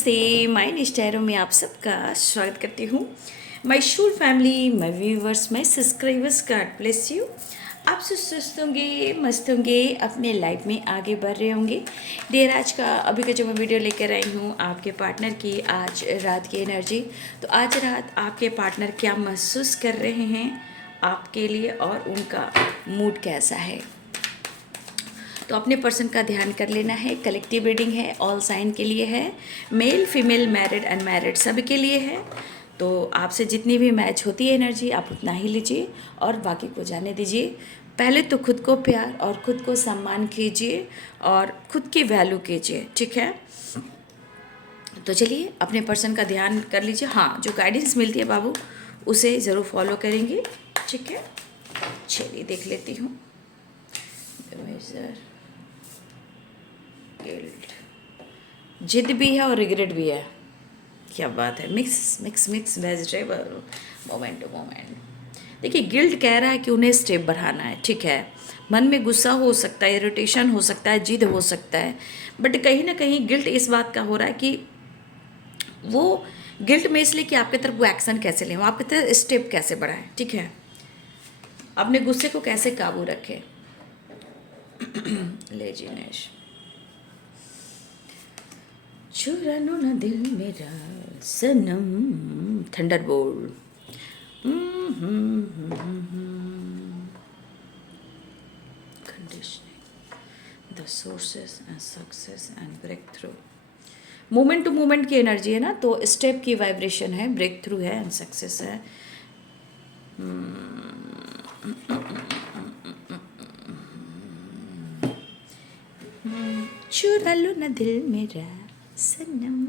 नमस्ते, माय निष्ठैरों में आप सबका स्वागत करती हूँ। My Shool family, my viewers, my subscribers, God bless you. आप सब स्वस्थ होंगे, मस्त होंगे, अपने लाइफ में आगे बढ़ रहे होंगे। डियर, आज का अभी का जो मैं वीडियो लेकर आई हूँ आपके पार्टनर की आज रात की एनर्जी। तो आज रात आपके पार्टनर क्या महसूस कर रहे हैं आपके लिए और उनका मूड कैसा है, तो अपने पर्सन का ध्यान कर लेना है। कलेक्टिव रीडिंग है, ऑल साइन के लिए है, मेल फीमेल मैरिड अनमैरिड सभी के लिए है। तो आपसे जितनी भी मैच होती है एनर्जी आप उतना ही लीजिए और बाकी को जाने दीजिए। पहले तो खुद को प्यार और खुद को सम्मान कीजिए और खुद की वैल्यू कीजिए, ठीक है। तो चलिए अपने पर्सन का ध्यान कर लीजिए। हाँ, जो गाइडेंस मिलती है बाबू उसे ज़रूर फॉलो करेंगे, ठीक है। चलिए देख लेती हूँ। गिल्ट, जिद भी है और रिग्रेट भी है। क्या बात है, mix mix mix vegetable, moment to moment. देखिए, गिल्ट कह रहा है कि उन्हें स्टेप बढ़ाना है, ठीक है। मन में गुस्सा हो सकता है, इरिटेशन हो सकता है, जिद हो सकता है, बट कहीं ना कहीं गिल्ट इस बात का हो रहा है कि वो गिल्ट में इसलिए कि आपकी तरफ वो एक्शन कैसे लें, वो आपकी तरफ स्टेप कैसे बढ़ाएं, ठीक है। अपने गुस्से को कैसे काबू रखें। लेजीनेस, चुरा लो ना दिल मेरा सनम, thunderbolt. Conditioning the sources and success and breakthrough. Moment to moment की एनर्जी है ना, तो स्टेप की वाइब्रेशन है, ब्रेक थ्रू है एंड सक्सेस है। चुरा लो ना दिल मेरा सनम,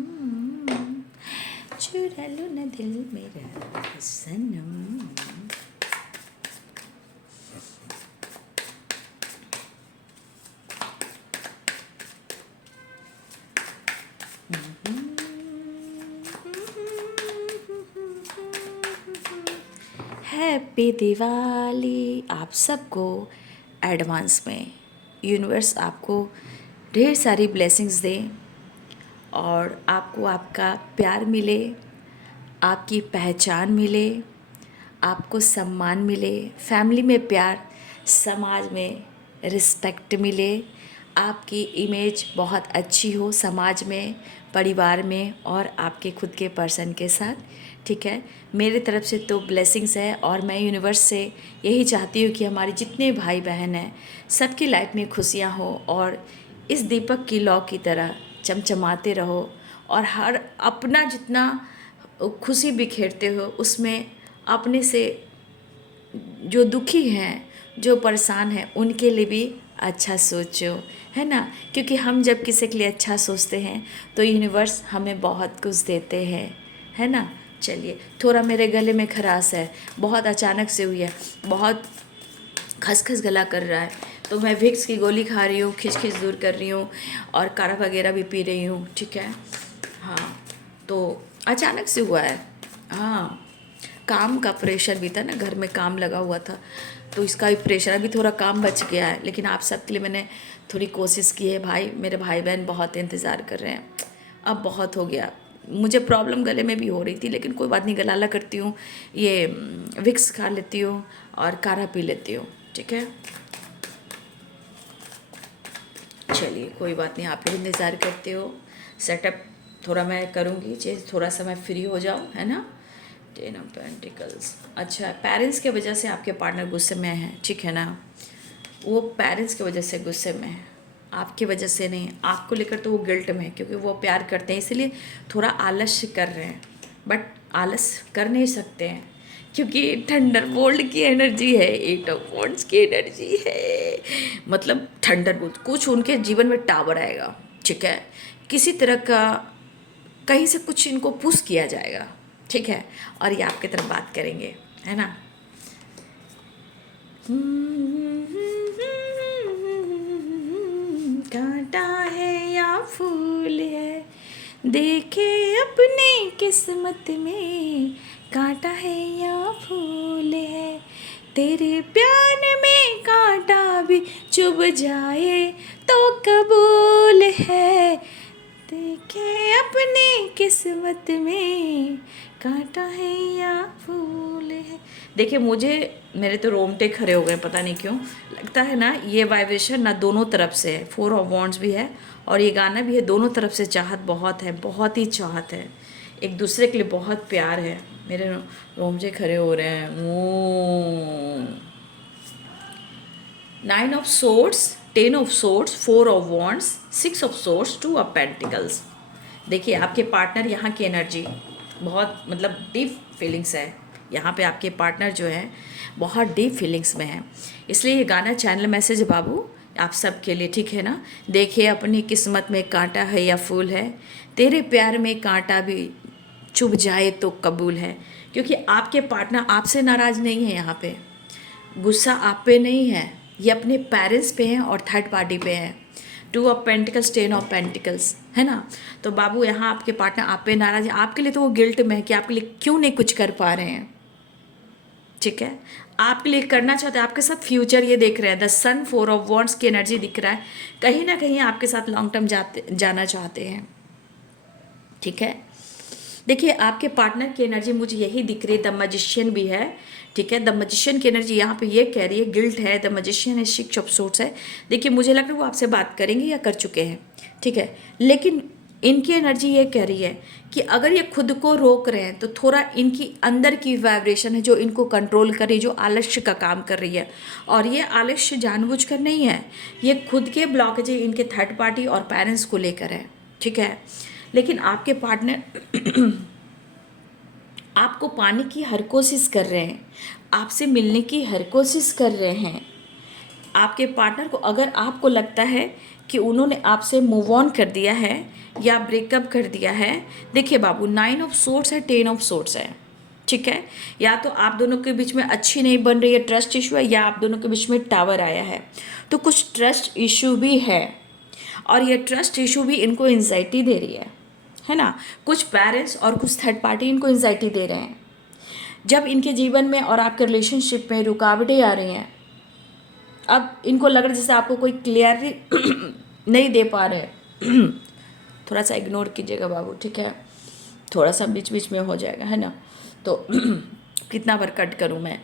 चुरा लो ना दिल मेरा सनम। हैप्पी दिवाली आप सबको एडवांस में। यूनिवर्स आपको ढेर सारी ब्लेसिंग्स दे और आपको आपका प्यार मिले, आपकी पहचान मिले, आपको सम्मान मिले, फैमिली में प्यार, समाज में रिस्पेक्ट मिले, आपकी इमेज बहुत अच्छी हो समाज में, परिवार में और आपके खुद के पर्सन के साथ, ठीक है। मेरे तरफ से तो ब्लेसिंग्स है और मैं यूनिवर्स से यही चाहती हूँ कि हमारे जितने भाई बहन हैं सबकी लाइफ में खुशियाँ हो और इस दीपक की लौ की तरह चमचमाते रहो और हर अपना जितना खुशी बिखेरते हो उसमें अपने से जो दुखी हैं, जो परेशान हैं, उनके लिए भी अच्छा सोचो, है ना। क्योंकि हम जब किसी के लिए अच्छा सोचते हैं तो यूनिवर्स हमें बहुत कुछ देते हैं, है ना। चलिए, थोड़ा मेरे गले में खराश है, बहुत अचानक से हुई है, बहुत खसखस गला कर रहा है, तो मैं विक्स की गोली खा रही हूँ, खिचखिच दूर कर रही हूँ और काढ़ा वगैरह भी पी रही हूँ, ठीक है। हाँ, तो अचानक से हुआ है। हाँ, काम का प्रेशर भी था ना, घर में काम लगा हुआ था तो इसका भी प्रेशर, अभी थोड़ा काम बच गया है, लेकिन आप सबके लिए मैंने थोड़ी कोशिश की है। भाई, मेरे भाई बहन बहुत इंतज़ार कर रहे हैं, अब बहुत हो गया। मुझे प्रॉब्लम गले में भी हो रही थी, लेकिन कोई बात नहीं, गलाला करती हूँ, ये विक्स खा लेती हूँ और काढ़ा पी लेती हूँ, ठीक है। चलिए कोई बात नहीं, आप लोग इंतज़ार करते हो, सेटअप थोड़ा मैं करूँगी, चीज़ थोड़ा सा मैं फ्री हो जाऊँ, है ना। 10 ऑफ पेंटिकल्स। अच्छा, पेरेंट्स के वजह से आपके पार्टनर गुस्से में है, ठीक है ना। वो पेरेंट्स की वजह से गुस्से में है, आपकी वजह से नहीं। आपको लेकर तो वो गिल्ट में है क्योंकि वो प्यार करते हैं, इसीलिए थोड़ा आलस्य कर रहे हैं, बट आलस कर नहीं सकते हैं क्योंकि थंडरबोल्ट की एनर्जी है, 8 ऑफ वॉन्ड्स की एनर्जी है। मतलब थंडरबोल्ट, कुछ उनके जीवन में टावर आएगा, ठीक है। किसी तरह का कहीं से कुछ इनको पुश किया जाएगा, ठीक है, और ये आपकी तरफ बात करेंगे, है ना। कांटा है या फूल है, देखे अपनी किस्मत में, कांटा है या फूल है, तेरे प्यार में कांटा भी चुभ जाए तो कबूल है, देखे अपनी किस्मत में कांटा है या फूल है। देखिए मुझे, मेरे तो रोंगटे खड़े हो गए, पता नहीं क्यों। लगता है ना ये वाइब्रेशन ना दोनों तरफ से है, 4 ऑफ वॉन्ड्स भी है और ये गाना भी है, दोनों तरफ से चाहत बहुत है, बहुत ही चाहत है, एक दूसरे के लिए बहुत प्यार है। मेरे रोंगटे खड़े हो रहे हैं। वो 9 of swords, 10 of swords, 4 of wands, 6 of swords, 2 of pentacles. देखिए आपके पार्टनर यहाँ की एनर्जी बहुत मतलब डीप फीलिंग्स है। यहाँ पे आपके पार्टनर जो है बहुत डीप फीलिंग्स में है, इसलिए ये गाना चैनल मैसेज है बाबू आप सब के लिए, ठीक है ना। देखिए अपनी किस्मत में कांटा है या फूल है, तेरे प्यार में कांटा भी चुभ जाए तो कबूल है। क्योंकि आपके पार्टनर आपसे नाराज़ नहीं है, यहाँ पे गुस्सा आप पे नहीं है, ये अपने पेरेंट्स पे हैं और थर्ड पार्टी पे है। 2 ऑफ पेंटिकल्स, 10 ऑफ पेंटिकल्स, है ना। तो बाबू यहाँ आपके पार्टनर आप पे नाराज है, आपके लिए तो वो गिल्ट में है कि आपके लिए क्यों नहीं कुछ कर पा रहे हैं, ठीक है। आपके लिए करना चाहते हैं, आपके साथ फ्यूचर ये देख रहे हैं। द सन, 4 ऑफ वॉन्ड्स की एनर्जी दिख रहा है, कहीं ना कहीं आपके साथ लॉन्ग टर्म जाना चाहते हैं, ठीक है। देखिए आपके पार्टनर की एनर्जी मुझे यही दिख रही है, द मजिशियन भी है, ठीक है। द मजिशियन की एनर्जी यहाँ पे ये कह रही है, गिल्ट है, द मजिशियन है, 6 ऑफ सोर्ड्स है। देखिए मुझे लग रहा है वो आपसे बात करेंगे या कर चुके हैं, ठीक है। लेकिन इनकी एनर्जी ये कह रही है कि अगर ये खुद को रोक रहे हैं तो थोड़ा इनकी अंदर की वाइब्रेशन है जो इनको कंट्रोल कर रही है, जो आलस्य का काम कर रही है। और ये आलस्य जानबूझकर नहीं है, ये खुद के ब्लॉकेज इनके थर्ड पार्टी और पेरेंट्स को लेकर है, ठीक है। लेकिन आपके पार्टनर आपको पाने की हर कोशिश कर रहे हैं, आपसे मिलने की हर कोशिश कर रहे हैं। आपके पार्टनर को अगर आपको लगता है कि उन्होंने आपसे मूव ऑन कर दिया है या ब्रेकअप कर दिया है, देखिए बाबू 9 ऑफ सोर्ड्स है, 10 ऑफ सोर्ड्स है, ठीक है। या तो आप दोनों के बीच में अच्छी नहीं बन रही है, ट्रस्ट इशू है, या आप दोनों के बीच में टावर आया है, तो कुछ ट्रस्ट इशू भी है। और ये ट्रस्ट इशू भी इनको एंजाइटी दे रही है ना। कुछ पेरेंट्स और कुछ थर्ड पार्टी इनको एंजाइटी दे रहे हैं। जब इनके जीवन में और आपके रिलेशनशिप में रुकावटें आ रही हैं, अब इनको लग रहा है जैसे आपको कोई क्लियरिटी नहीं दे पा रहे। थोड़ा सा इग्नोर कीजिएगा बाबू, ठीक है, थोड़ा सा बीच बीच में हो जाएगा, है ना। तो कितना बार कट करूँ मैं।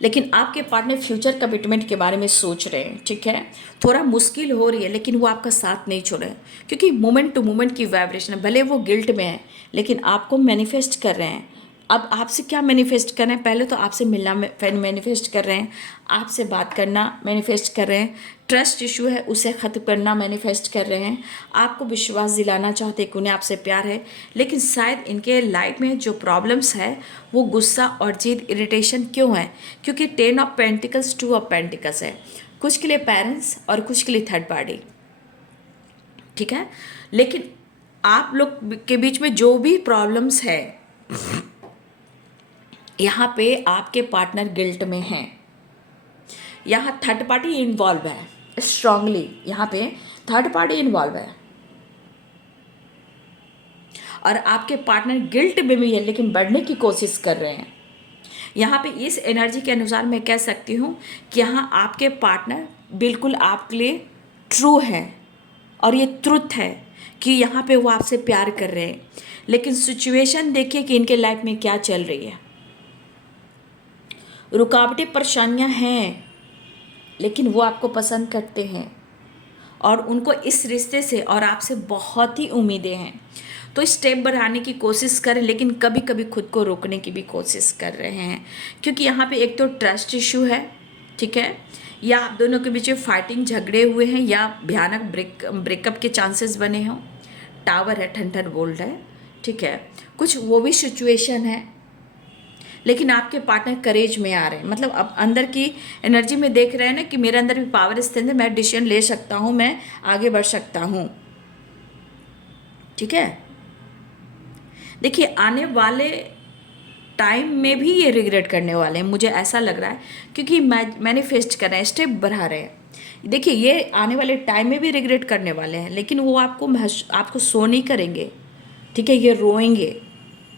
लेकिन आपके पार्टनर फ्यूचर कमिटमेंट के बारे में सोच रहे हैं, ठीक है। थोड़ा मुश्किल हो रही है लेकिन वो आपका साथ नहीं छोड़ रहे हैं, क्योंकि मोमेंट टू मोमेंट की वाइब्रेशन है। भले वो गिल्ट में है लेकिन आपको मैनिफेस्ट कर रहे हैं। अब आपसे क्या मैनिफेस्ट कर रहे हैं, पहले तो आपसे मिलना मैनिफेस्ट कर रहे हैं, आपसे बात करना मैनिफेस्ट कर रहे हैं, ट्रस्ट इशू है उसे ख़त्म करना मैनिफेस्ट कर रहे हैं, आपको विश्वास दिलाना चाहते हैं कि उन्हें आपसे प्यार है। लेकिन शायद इनके लाइफ में जो प्रॉब्लम्स है वो गुस्सा और जिद, इरिटेशन क्यों है, क्योंकि 10 ऑफ पेंटिकल्स, 2 ऑफ पेंटिकल्स है। कुछ के लिए पेरेंट्स और कुछ के लिए थर्ड पार्टी, ठीक है। लेकिन आप लोग के बीच में जो भी प्रॉब्लम्स है, यहाँ पे आपके पार्टनर गिल्ट में हैं, यहाँ थर्ड पार्टी इन्वॉल्व है स्ट्रांगली, यहाँ पे थर्ड पार्टी इन्वॉल्व है और आपके पार्टनर गिल्ट में भी है लेकिन बढ़ने की कोशिश कर रहे हैं। यहाँ पे इस एनर्जी के अनुसार मैं कह सकती हूँ कि यहाँ आपके पार्टनर बिल्कुल आपके लिए ट्रू है और ये ट्रुथ है कि यहाँ पे वो आपसे प्यार कर रहे हैं। लेकिन सिचुएशन देखिए कि इनके लाइफ में क्या चल रही है। रुकावटें, परेशानियां हैं, लेकिन वो आपको पसंद करते हैं और उनको इस रिश्ते से और आपसे बहुत ही उम्मीदें हैं। तो स्टेप बढ़ाने की कोशिश करें लेकिन कभी कभी खुद को रोकने की भी कोशिश कर रहे हैं, क्योंकि यहाँ पे एक तो ट्रस्ट इशू है, ठीक है, या आप दोनों के बीच में फाइटिंग, झगड़े हुए हैं, या भयानक ब्रेकअप के चांसेस बने हों। टावर है, ठंडर बोल्ड है, ठीक है, कुछ वो भी सिचुएशन है। लेकिन आपके पार्टनर करेज में आ रहे हैं, मतलब अब अंदर की एनर्जी में देख रहे हैं ना कि मेरे अंदर भी पावर स्थित है, मैं डिसीजन ले सकता हूँ, मैं आगे बढ़ सकता हूँ, ठीक है। देखिए आने वाले टाइम में भी ये रिग्रेट करने वाले हैं, मुझे ऐसा लग रहा है, क्योंकि मैनिफेस्ट कर रहे हैं, स्टेप बढ़ा रहे हैं। देखिए ये आने वाले टाइम में भी रिग्रेट करने वाले हैं, लेकिन वो आपको शो नहीं करेंगे, ठीक है। ये रोएंगे,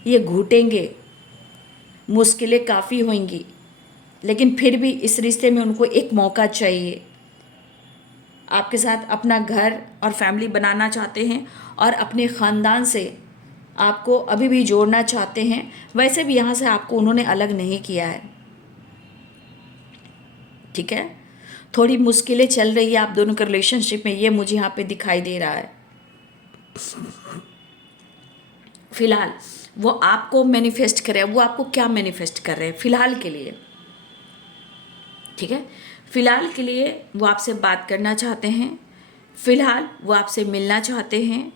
ये घुटेंगे, मुश्किलें काफ़ी होंगी, लेकिन फिर भी इस रिश्ते में उनको एक मौका चाहिए। आपके साथ अपना घर और फैमिली बनाना चाहते हैं और अपने ख़ानदान से आपको अभी भी जोड़ना चाहते हैं। वैसे भी यहाँ से आपको उन्होंने अलग नहीं किया है, ठीक है। थोड़ी मुश्किलें चल रही है आप दोनों के रिलेशनशिप में, ये मुझे यहाँ पे दिखाई दे रहा है। फिलहाल वो आपको मैनिफेस्ट कर रहे हैं, वो आपको क्या मैनिफेस्ट कर रहे हैं फिलहाल के लिए, ठीक है। फिलहाल के लिए वो आपसे बात करना चाहते हैं, फिलहाल वो आपसे मिलना चाहते हैं,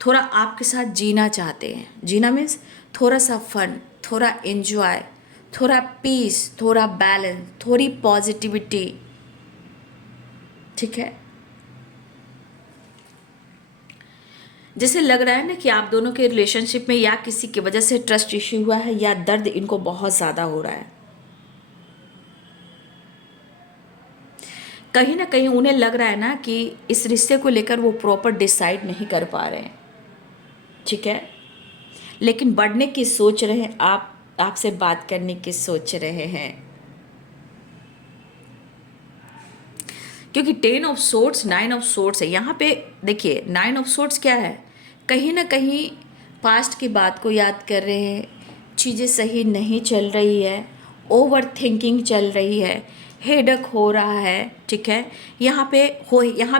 थोड़ा आपके साथ जीना चाहते हैं। जीना मीन्स थोड़ा सा फन, थोड़ा एंजॉय, थोड़ा पीस, थोड़ा बैलेंस, थोड़ी पॉजिटिविटी, ठीक है। जैसे लग रहा है ना कि आप दोनों के रिलेशनशिप में या किसी की वजह से ट्रस्ट इश्यू हुआ है या दर्द इनको बहुत ज़्यादा हो रहा है। कहीं ना कहीं उन्हें लग रहा है ना कि इस रिश्ते को लेकर वो प्रॉपर डिसाइड नहीं कर पा रहे हैं, ठीक है। लेकिन बढ़ने की सोच रहे हैं, आपसे बात करने की सोच रहे हैं, क्योंकि 10 ऑफ सोर्ड्स 9 ऑफ सोर्ड्स है यहाँ पे। देखिए 9 ऑफ सोर्ड्स क्या है, कहीं ना कहीं पास्ट की बात को याद कर रहे हैं, चीज़ें सही नहीं चल रही है, ओवर थिंकिंग चल रही है, हेडक हो रहा है, ठीक है। यहाँ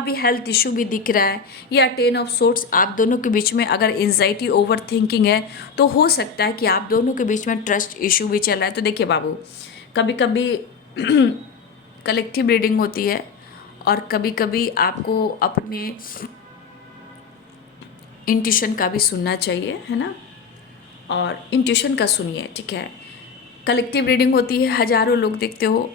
भी हेल्थ इशू भी दिख रहा है। या 10 ऑफ सोर्ड्स आप दोनों के बीच में अगर एंजाइटी ओवर थिंकिंग है तो हो सकता है कि आप दोनों के बीच में ट्रस्ट इशू भी चल रहा है। तो देखिए बाबू, कभी कभी कलेक्टिव रीडिंग होती है और कभी कभी आपको अपने इंट्यूशन का भी सुनना चाहिए, है ना। और इंट्यूशन का सुनिए, ठीक है। कलेक्टिव रीडिंग होती है, हज़ारों लोग देखते हो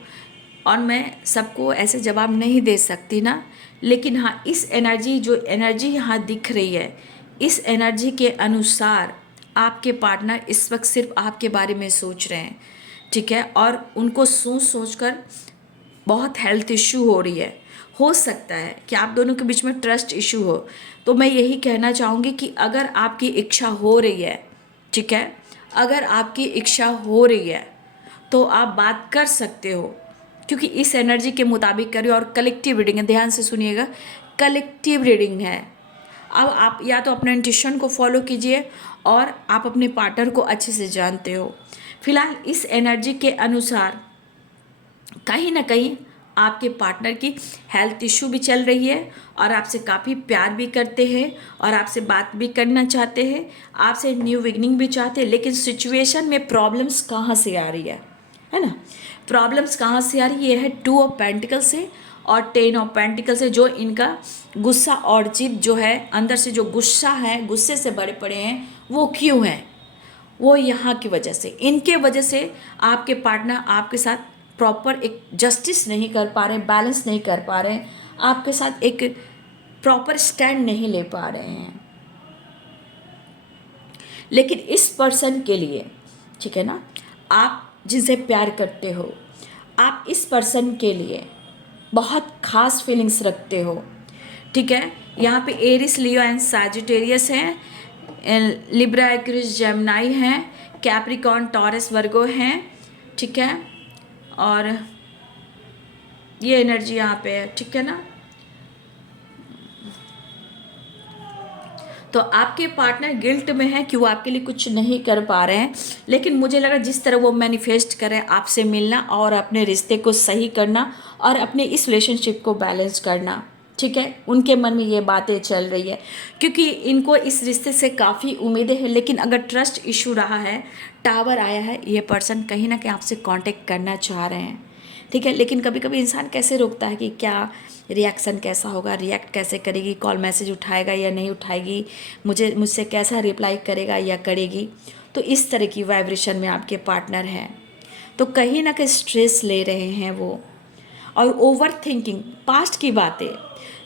और मैं सबको ऐसे जवाब नहीं दे सकती ना, लेकिन हाँ इस एनर्जी, जो एनर्जी यहाँ दिख रही है, इस एनर्जी के अनुसार आपके पार्टनर इस वक्त सिर्फ आपके बारे में सोच रहे हैं, ठीक है। और उनको सोच सोच कर बहुत हेल्थ इश्यू हो रही है। हो सकता है कि आप दोनों के बीच में ट्रस्ट इशू हो। तो मैं यही कहना चाहूँगी कि अगर आपकी इच्छा हो रही है, ठीक है, अगर आपकी इच्छा हो रही है तो आप बात कर सकते हो, क्योंकि इस एनर्जी के मुताबिक करिए। और कलेक्टिव रीडिंग है, ध्यान से सुनिएगा, कलेक्टिव रीडिंग है। अब आप या तो अपने इंट्यूशन को फॉलो कीजिए और आप अपने पार्टनर को अच्छे से जानते हो। फिलहाल इस एनर्जी के अनुसार कहीं ना कहीं आपके पार्टनर की हेल्थ इशू भी चल रही है और आपसे काफ़ी प्यार भी करते हैं और आपसे बात भी करना चाहते हैं, आपसे न्यू बिगनिंग भी चाहते हैं। लेकिन सिचुएशन में प्रॉब्लम्स कहाँ से आ रही है ना। प्रॉब्लम्स कहाँ से आ रही है, ये है 2 ऑफ पेंटिकल से और 10 ऑफ पेंटिकल से। जो इनका गुस्सा और जिद जो है, अंदर से जो गुस्सा है, गुस्से से भरे पड़े हैं, वो क्यों है, वो यहाँ की वजह से, इनके वजह से आपके पार्टनर आपके साथ प्रॉपर एक जस्टिस नहीं कर पा रहे हैं, बैलेंस नहीं कर पा रहे हैं, आपके साथ एक प्रॉपर स्टैंड नहीं ले पा रहे हैं। लेकिन इस पर्सन के लिए, ठीक है ना, आप जिनसे प्यार करते हो, आप इस पर्सन के लिए बहुत खास फीलिंग्स रखते हो, ठीक है। यहाँ पे एरिस, लियो एंड सैजिटेरियस हैं, लिब्रा, एक्वेरियस, जेमिनी हैं, कैप्रिकॉर्न, टॉरस, वर्गो हैं, ठीक है। और ये एनर्जी यहाँ पे है, ठीक है ना। तो आपके पार्टनर गिल्ट में है कि वो आपके लिए कुछ नहीं कर पा रहे हैं, लेकिन मुझे लगा जिस तरह वो मैनिफेस्ट करें आपसे मिलना और अपने रिश्ते को सही करना और अपने इस रिलेशनशिप को बैलेंस करना, ठीक है, उनके मन में ये बातें चल रही है, क्योंकि इनको इस रिश्ते से काफ़ी उम्मीदें हैं। लेकिन अगर ट्रस्ट इशू रहा है, टावर आया है, ये पर्सन कहीं ना कहीं आपसे कांटेक्ट करना चाह रहे हैं, ठीक है। लेकिन कभी कभी इंसान कैसे रोकता है कि क्या रिएक्शन कैसा होगा, रिएक्ट कैसे करेगी, कॉल मैसेज उठाएगा या नहीं उठाएगी, मुझसे कैसा रिप्लाई करेगा या करेगी। तो इस तरह की वाइब्रेशन में आपके पार्टनर हैं, तो कहीं ना कहीं स्ट्रेस ले रहे हैं वो। और ओवर थिंकिंग, पास्ट की बातें,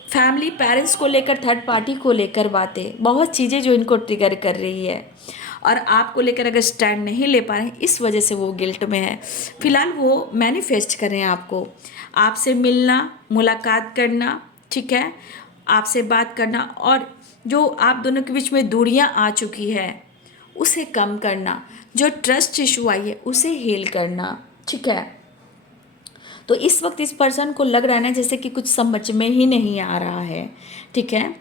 फैमिली, पेरेंट्स को लेकर, थर्ड पार्टी को लेकर बातें, बहुत चीज़ें जो इनको ट्रिगर कर रही है और आपको लेकर अगर स्टैंड नहीं ले पा रहे हैं, इस वजह से वो गिल्ट में है। फिलहाल वो मैनिफेस्ट कर रहे हैं आपको, आपसे मिलना, मुलाकात करना, ठीक है, आपसे बात करना, और जो आप दोनों के बीच में दूरियां आ चुकी है उसे कम करना, जो ट्रस्ट इशू आई है उसे हील करना, ठीक है। तो इस वक्त इस पर्सन को लग रहा है ना जैसे कि कुछ समझ में ही नहीं आ रहा है, ठीक है।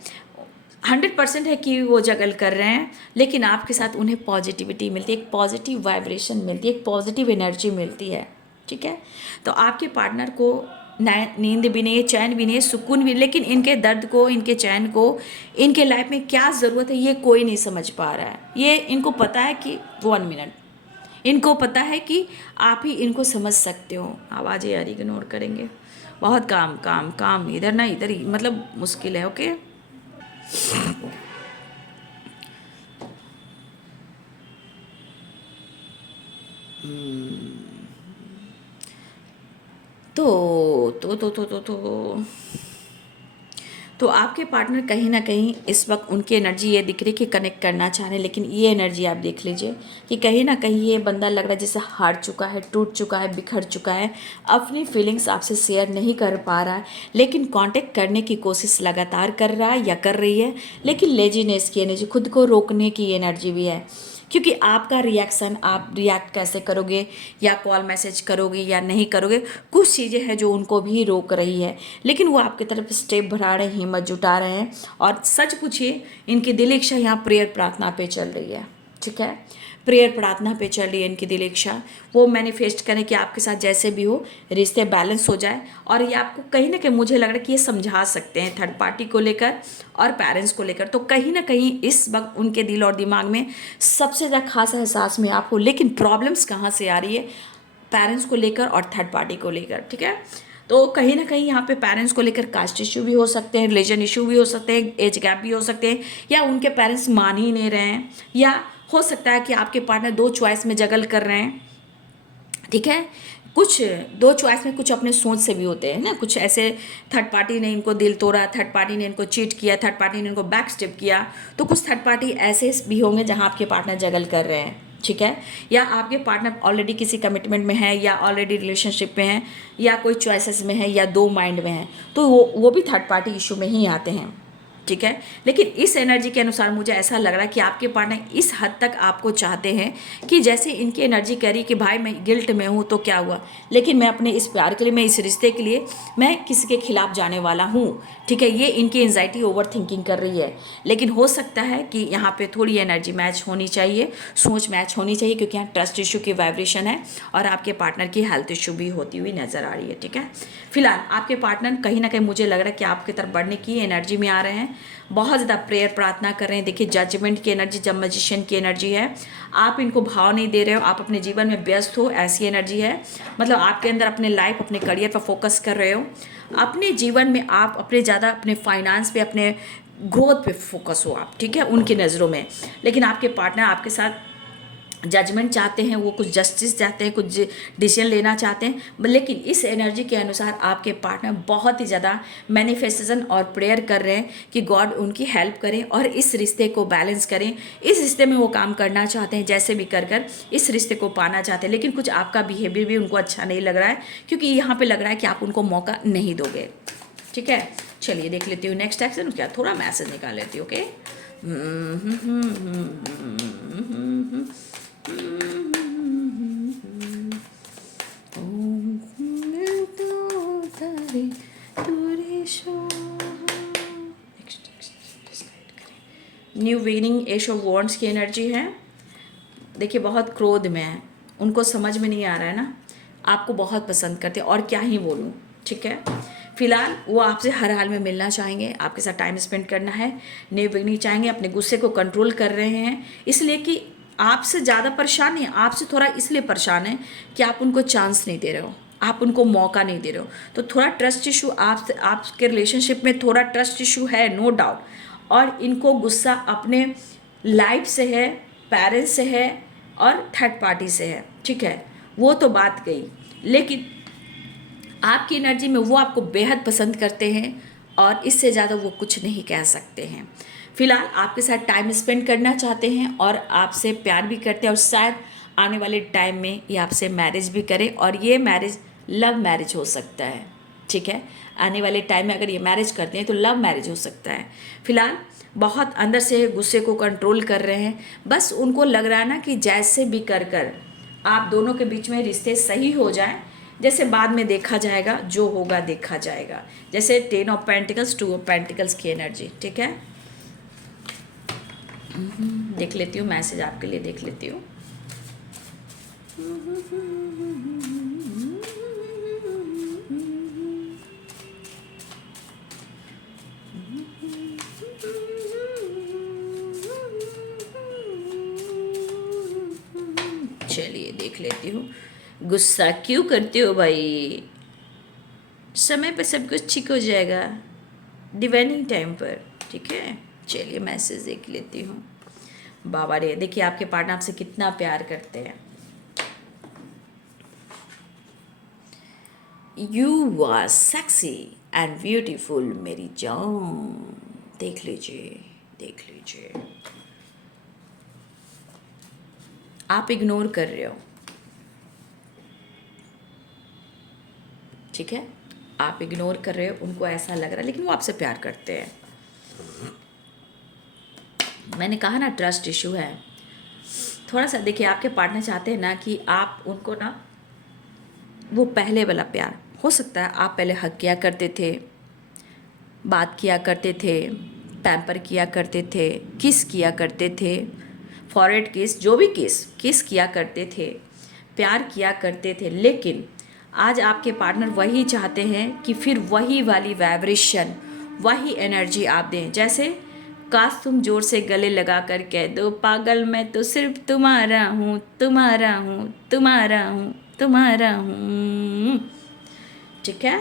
100% है कि वो जगल कर रहे हैं, लेकिन आपके साथ उन्हें पॉजिटिविटी मिलती है, एक पॉजिटिव वाइब्रेशन मिलती है, एक पॉजिटिव एनर्जी मिलती है, ठीक है। तो आपके पार्टनर को नींद भी नहीं है, चैन भी नहीं है, सुकून भी, लेकिन इनके दर्द को, इनके चैन को, इनके लाइफ में क्या ज़रूरत है ये कोई नहीं समझ पा रहा है। ये इनको पता है कि 1 मिनट, इनको पता है कि आप ही इनको समझ सकते हो। आवाज़ें यार इग्नोर करेंगे, बहुत काम काम काम, इधर ना इधर ही, मतलब मुश्किल है। ओके, तो आपके पार्टनर कहीं ना कहीं इस वक्त उनकी एनर्जी ये दिख रही है कि कनेक्ट करना चाह रहे हैं, लेकिन ये एनर्जी आप देख लीजिए कि कहीं ना कहीं ये बंदा लग रहा है जैसे हार चुका है, टूट चुका है, बिखर चुका है, अपनी फीलिंग्स आपसे शेयर नहीं कर पा रहा है, लेकिन कांटेक्ट करने की कोशिश लगातार कर रहा है या कर रही है, लेकिन लेजीनेस की एनर्जी, खुद को रोकने की एनर्जी भी है। क्योंकि आपका रिएक्शन, आप रिएक्ट कैसे करोगे, या कॉल मैसेज करोगे या नहीं करोगे, कुछ चीज़ें हैं जो उनको भी रोक रही है, लेकिन वो आपकी तरफ स्टेप बढ़ा रहे हैं, हिम्मत जुटा रहे हैं। और सच पूछिए, इनकी दिल इच्छा यहाँ प्रेयर प्रार्थना पे चल रही है, ठीक है। प्रेयर प्रार्थना पे चल रही है इनकी दिल इच्छा, वो मैनिफेस्ट करें कि आपके साथ जैसे भी हो रिश्ते बैलेंस हो जाए। और ये आपको कहीं ना कहीं मुझे लग रहा है कि ये समझा सकते हैं थर्ड पार्टी को लेकर और पेरेंट्स को लेकर। तो कहीं ना कहीं इस वक्त उनके दिल और दिमाग में सबसे ज़्यादा खास एहसास में आप हो, लेकिन प्रॉब्लम्स कहाँ से आ रही है, पेरेंट्स को लेकर और थर्ड पार्टी को लेकर, ठीक है। तो कहीं ना कहीं यहाँ पे पेरेंट्स को लेकर कास्ट इशू भी हो सकते हैं, रिलीजन इशू भी हो सकते हैं, एज गैप भी हो सकते हैं, या उनके पेरेंट्स मान ही नहीं रहे हैं, या हो सकता है कि आपके पार्टनर दो चॉइस में जगल कर रहे हैं, ठीक है। कुछ दो चॉइस में कुछ अपने सोच से भी होते हैं ना, कुछ ऐसे थर्ड पार्टी ने इनको दिल तोड़ा, थर्ड पार्टी ने इनको चीट किया, थर्ड पार्टी ने इनको बैक स्टेप किया, तो कुछ थर्ड पार्टी ऐसे भी होंगे जहां आपके पार्टनर जगल कर रहे हैं, ठीक है। या आपके पार्टनर ऑलरेडी किसी कमिटमेंट में है, या ऑलरेडी रिलेशनशिप में है, या कोई चॉइसेस में है, या दो माइंड में है, तो वो भी थर्ड पार्टी इशू में ही आते हैं, ठीक है। लेकिन इस एनर्जी के अनुसार मुझे ऐसा लग रहा है कि आपके पार्टनर इस हद तक आपको चाहते हैं कि जैसे इनकी एनर्जी कह रही कि भाई मैं गिल्ट में हूँ तो क्या हुआ, लेकिन मैं अपने इस प्यार के लिए, मैं इस रिश्ते के लिए मैं किसी के खिलाफ जाने वाला हूँ, ठीक है। ये इनकी एंजाइटी ओवर थिंकिंग कर रही है, लेकिन हो सकता है कि यहाँ पे थोड़ी एनर्जी मैच होनी चाहिए, सोच मैच होनी चाहिए, क्योंकि यहाँ ट्रस्ट इशू की वाइब्रेशन है और आपके पार्टनर की हेल्थ इशू भी होती हुई नजर आ रही है, ठीक है। फिलहाल आपके पार्टनर कहीं ना कहीं मुझे लग रहा है कि आपकी तरफ बढ़ने की एनर्जी में आ रहे हैं, बहुत ज़्यादा प्रेयर प्रार्थना कर रहे हैं। देखिए जजमेंट की एनर्जी, जब मैजिशियन की एनर्जी है, आप इनको भाव नहीं दे रहे हो, आप अपने जीवन में व्यस्त हो, ऐसी एनर्जी है। मतलब आपके अंदर अपने लाइफ, अपने करियर पर फोकस कर रहे हो, अपने जीवन में आप अपने ज़्यादा अपने फाइनेंस पे, अपने ग्रोथ पे फोकस हो आप, ठीक है, उनकी नज़रों में। लेकिन आपके पार्टनर आपके साथ जजमेंट चाहते हैं, वो कुछ जस्टिस चाहते हैं, कुछ डिसीजन लेना चाहते हैं, लेकिन इस एनर्जी के अनुसार आपके पार्टनर बहुत ही ज़्यादा मैनिफेस्टेशन और प्रेयर कर रहे हैं कि गॉड उनकी हेल्प करें और इस रिश्ते को बैलेंस करें। इस रिश्ते में वो काम करना चाहते हैं, जैसे भी कर कर इस रिश्ते को पाना चाहते हैं, लेकिन कुछ आपका बिहेवियर भी उनको अच्छा नहीं लग रहा है, क्योंकि यहाँ पर लग रहा है कि आप उनको मौका नहीं दोगे, ठीक है। चलिए देख लेती हूँ नेक्स्ट एक्शन क्या, थोड़ा मैसेज निकाल लेती हूँ, okay. New beginning, ace of wands की एनर्जी है। देखिए बहुत क्रोध में है, उनको समझ में नहीं आ रहा है ना, आपको बहुत पसंद करते हैं, और क्या ही बोलूँ, ठीक है। फिलहाल वो आपसे हर हाल में मिलना चाहेंगे, आपके साथ टाइम स्पेंड करना है, न्यू बिगिनिंग चाहेंगे, अपने गुस्से को कंट्रोल कर रहे हैं, इसलिए कि आपसे ज़्यादा परेशान नहीं, आपसे थोड़ा इसलिए परेशान है कि आप उनको चांस नहीं दे रहे हो, आप उनको मौका नहीं दे रहे हो। तो थोड़ा ट्रस्ट इशू आपके रिलेशनशिप में थोड़ा ट्रस्ट इशू है, नो डाउट। और इनको गुस्सा अपने लाइफ से है, पेरेंट्स से है और थर्ड पार्टी से है, ठीक है, वो तो बात गई। लेकिन आपकी एनर्जी में वो आपको बेहद पसंद करते हैं और इससे ज़्यादा वो कुछ नहीं कह सकते हैं। फिलहाल आपके साथ टाइम स्पेंड करना चाहते हैं और आपसे प्यार भी करते हैं, और शायद आने वाले टाइम में ये आपसे मैरिज भी करें, और ये मैरिज लव मैरिज हो सकता है, ठीक है। आने वाले टाइम में अगर ये मैरिज करते हैं तो लव मैरिज हो सकता है। फिलहाल बहुत अंदर से गुस्से को कंट्रोल कर रहे हैं, बस उनको लग रहा है ना कि जैसे भी कर कर आप दोनों के बीच में रिश्ते सही हो जाए, जैसे बाद में देखा जाएगा, जो होगा देखा जाएगा। जैसे 10 ऑफ पेंटिकल्स, 2 ऑफ पेंटिकल्स की एनर्जी, ठीक है। देख लेती हूँ मैसेज आपके लिए, देख लेती हूँ। चलिए देख लेती हूँ। गुस्सा क्यों करते हो भाई, समय पे सब कुछ ठीक हो जाएगा, डिवाइनिंग टाइम पर, ठीक है। चलिए मैसेज देख लेती हूँ। बाबा रे, देखिए आपके पार्टनर आपसे कितना प्यार करते हैं। You are sexy and beautiful मेरी जान। देख लीजिए, देख लीजिए। आप इग्नोर कर रहे हो, ठीक है। आप इग्नोर कर रहे हो, उनको ऐसा लग रहा है, लेकिन वो आपसे प्यार करते हैं। मैंने कहा ना ट्रस्ट इशू है थोड़ा सा। देखिए आपके पार्टनर चाहते हैं ना कि आप उनको ना, वो पहले वाला प्यार हो सकता है। आप पहले हग किया करते थे, बात किया करते थे, पैम्पर किया करते थे, किस किया करते थे, फॉरहेड किस, जो भी किस किया करते थे, प्यार किया करते थे। लेकिन आज आपके पार्टनर वही चाहते हैं कि फिर वही वाली वाइब्रेशन, वही एनर्जी आप दें। जैसे काश तुम जोर से गले लगा कर कह दो, पागल मैं तो सिर्फ तुम्हारा हूँ, तुम्हारा हूँ, तुम्हारा हूँ, तुम्हारा हूँ, ठीक है।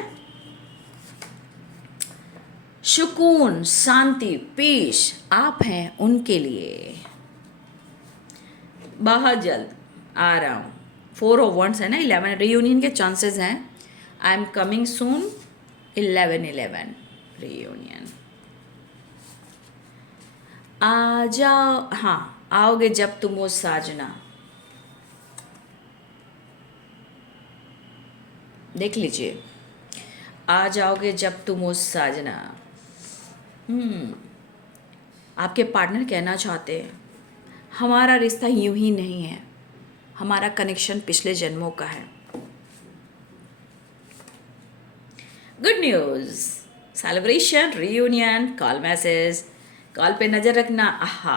सुकून, शांति, पीस आप हैं उनके लिए। बहुत जल्द आ रहा हूँ। 4 ऑफ वंड्स है ना, 11 रियूनियन के चांसेस हैं। I am coming soon, 11 reunion. आ जाओ, हाँ आओगे जब तुम वो साजना। देख लीजिए, आ जाओगे जब तुम वो साजना। आपके पार्टनर कहना चाहते हैं हमारा रिश्ता यूं ही नहीं है, हमारा कनेक्शन पिछले जन्मों का है। Good news, celebration, reunion, call message. Call पे नज़र रखना। Aha,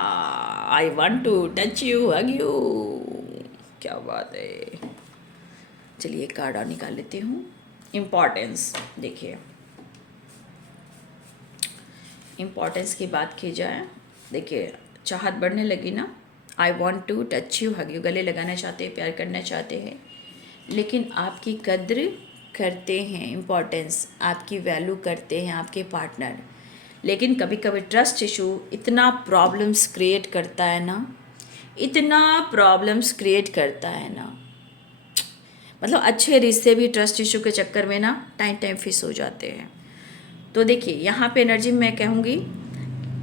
I want to touch you, hug you. क्या बात है। चलिए कार्ड और निकाल लेती हूँ। इम्पॉर्टेंस, देखिए इम्पॉर्टेंस की बात की जाए, देखिए चाहत बढ़ने लगी ना। I want to touch you, hug you, गले लगाना चाहते हैं, प्यार करना चाहते हैं, लेकिन आपकी कद्र करते हैं, इम्पॉर्टेंस आपकी वैल्यू करते हैं आपके पार्टनर। लेकिन कभी कभी ट्रस्ट इशू इतना प्रॉब्लम्स क्रिएट करता है ना, इतना प्रॉब्लम्स क्रिएट करता है ना, मतलब अच्छे रिश्ते भी ट्रस्ट इशू के चक्कर में ना टाइम फिस हो जाते हैं। तो देखिए यहाँ पे एनर्जी मैं कहूँगी,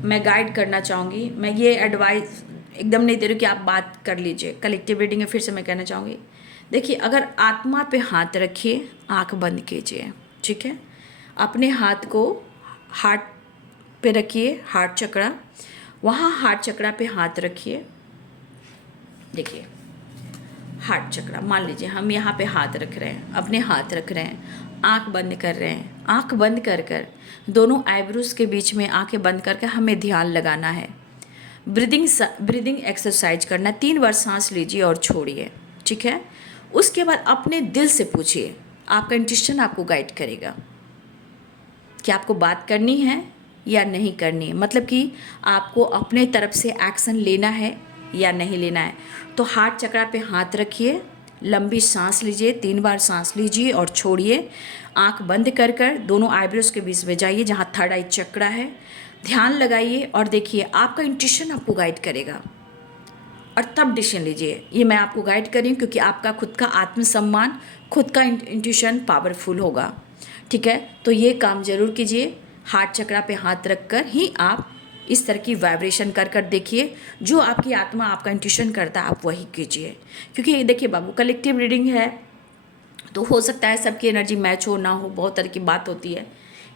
मैं गाइड करना चाहूँगी, मैं ये एडवाइस एकदम नहीं दे रही कि आप बात कर लीजिए। कलेक्टिव रीडिंग है, फिर से मैं कहना चाहूँगी। देखिए अगर आत्मा पे हाथ रखिए, आँख बंद कीजिए, ठीक है। अपने हाथ को हार्ट पे रखिए, हार्ट चक्रा, वहाँ हार्ट चक्रा पे हाथ रखिए। देखिए हार्ट चक्रा, मान लीजिए हम यहाँ पे हाथ रख रहे हैं, अपने हाथ रख रहे हैं, आँख बंद कर रहे हैं। आँख बंद कर कर दोनों आईब्रोज के बीच में आँखें बंद करके हमें ध्यान लगाना है। ब्रीदिंग एक्सरसाइज करना, 3 बार सांस लीजिए और छोड़िए, ठीक है। उसके बाद अपने दिल से पूछिए, आपका इंट्यूशन आपको गाइड करेगा कि आपको बात करनी है या नहीं करनी है, मतलब कि आपको अपने तरफ से एक्शन लेना है या नहीं लेना है। तो हार्ट चक्रा पे हाथ रखिए, लंबी सांस लीजिए, 3 बार सांस लीजिए और छोड़िए। आंख बंद कर कर दोनों आईब्रोज के बीच में जाइए, जहाँ थर्ड आई चक्रा है, ध्यान लगाइए और देखिए आपका इंट्यूशन आपको गाइड करेगा और तब डिसीजन लीजिए। ये मैं आपको गाइड कर रही हूँ क्योंकि आपका खुद का आत्मसम्मान, खुद का इंट्यूशन पावरफुल होगा, ठीक है। तो ये काम जरूर कीजिए, हार्ट चक्रा पे हाथ रख कर ही आप इस तरह की वाइब्रेशन कर कर देखिए। जो आपकी आत्मा, आपका इंट्यूशन करता है आप वही कीजिए। क्योंकि देखिए बाबू, कलेक्टिव रीडिंग है तो हो सकता है सबकी एनर्जी मैच हो ना हो, बहुत तरह की बात होती है।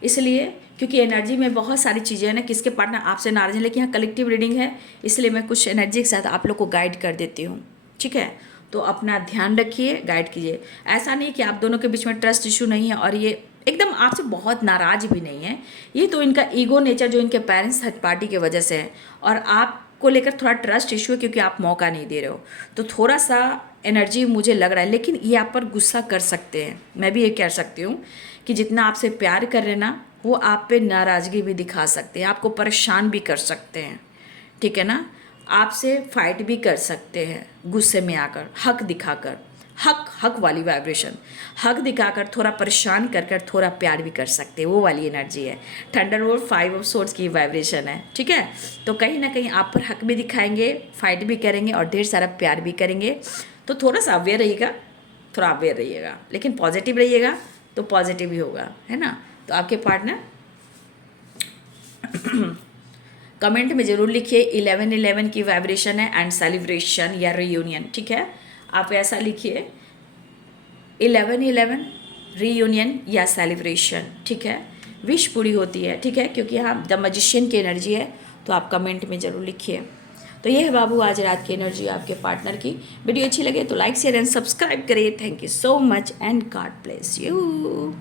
इसलिए क्योंकि एनर्जी में बहुत सारी चीज़ें हैं ना, किसके पार्टनर आपसे नाराज हैं, लेकिन यहाँ कलेक्टिव रीडिंग है इसलिए मैं कुछ एनर्जी के साथ आप लोग को गाइड कर देती हूँ, ठीक है। तो अपना ध्यान रखिए, गाइड कीजिए। ऐसा नहीं कि आप दोनों के बीच में ट्रस्ट इशू नहीं है और ये एकदम आपसे बहुत नाराज भी नहीं है, ये तो इनका ईगो नेचर जो इनके पेरेंट्स थर्ड पार्टी की वजह से है, और आपको लेकर थोड़ा ट्रस्ट इशू है क्योंकि आप मौका नहीं दे रहे हो। तो थोड़ा सा एनर्जी मुझे लग रहा है, लेकिन ये आप पर गुस्सा कर सकते हैं। मैं भी ये कह सकती हूँ कि जितना आपसे प्यार कर रहे ना, वो आप पे नाराज़गी भी दिखा सकते हैं, आपको परेशान भी कर सकते हैं, ठीक है ना। आपसे फाइट भी कर सकते हैं गुस्से में आकर, हक दिखाकर, हक वाली वाइब्रेशन, हक दिखाकर थोड़ा परेशान कर कर थोड़ा प्यार भी कर सकते हैं, वो वाली एनर्जी है। थंडरबोल्ट 5 ऑफ सोर्ड्स की वाइब्रेशन है, ठीक है। तो कहीं ना कहीं आप पर हक भी दिखाएंगे, फाइट भी करेंगे और ढेर सारा प्यार भी करेंगे। तो थोड़ा सा अवेयर रहिएगा, थोड़ा अवेयर रहिएगा, लेकिन पॉजिटिव रहिएगा तो पॉजिटिव ही होगा, है ना। तो आपके पार्टनर कमेंट में ज़रूर लिखिए 1111 की वाइब्रेशन है एंड सेलिब्रेशन या रियूनियन, ठीक है। आप ऐसा लिखिए 1111 रीयूनियन या सेलिब्रेशन, ठीक है। विश पूरी होती है, ठीक है, क्योंकि यहाँ द मैजिशियन की एनर्जी है। तो आप कमेंट में ज़रूर लिखिए। तो ये है बाबू आज रात की एनर्जी आपके पार्टनर की। वीडियो अच्छी लगे तो लाइक शेयर एंड सब्सक्राइब करिए। Thank you so much and God bless you.